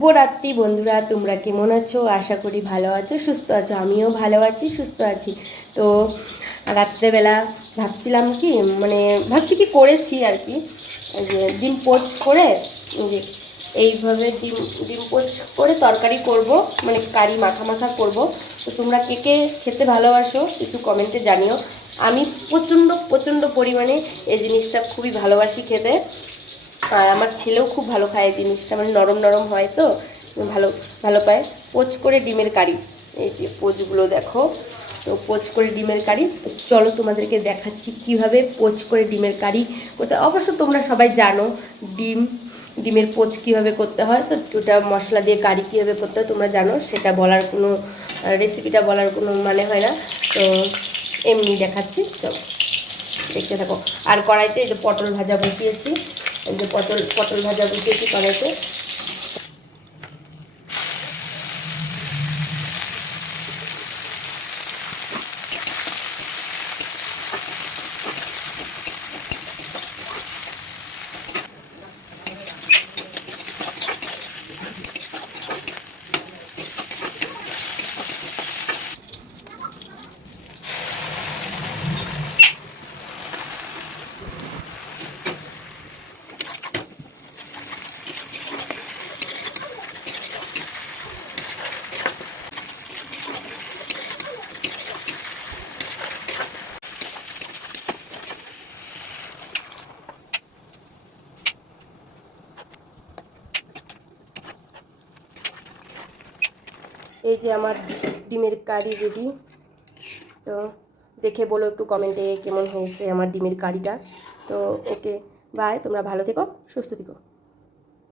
শুভরাত্রি বন্ধুরা, তোমরা কেমন আছো? আশা করি ভালো আছো, সুস্থ আছো। আমিও ভালো আছি, সুস্থ আছি। তো রাত্রেবেলা ভাবছিলাম কি, ভাবছি কি করেছি আর কি, যে ডিম পোচ করে, যে এইভাবে ডিম ডিম পোচ করে তরকারি করব, কারি মাখা মাখা করব। তো তোমরা কে কে খেতে ভালোবাসো একটু কমেন্টে জানিও। আমি প্রচণ্ড প্রচণ্ড পরিমাণে এই জিনিসটা খুবই ভালোবাসি খেতে। আর আমার ছেলেও খুব ভালো খায় এই জিনিসটা, নরম নরম হয় তো ভালো ভালো পায়। পোচ করে ডিমের কারি, এই যে পোচগুলো দেখো। তো পোচ করে ডিমের কারি, চলো তোমাদেরকে দেখাচ্ছি কিভাবে পোচ করে ডিমের কারি করতে। অবশ্য তোমরা সবাই জানো ডিমের পোচ কীভাবে করতে হয়, তো ওটা মশলা দিয়ে কারি কীভাবে করতে হয় তোমরা জানো, সেটা বলার কোনো রেসিপিটা বলার কোনো মানে হয় না। তো এমনি দেখাচ্ছি, চলো দেখতে থাকো। আর কড়াইতে এই যে পটল ভাজা বসিয়েছি, এই যে পটল ভাজা বসিয়েছি কড়াইতে। এই যে আমার ডিমের কারি রেডি। তো দেখে বলো একটু কমেন্টে কেমন হয়েছে আমার ডিমের কারিটা। তো ওকে, বাই, তোমরা ভালো থেকো, সুস্থ থেকো।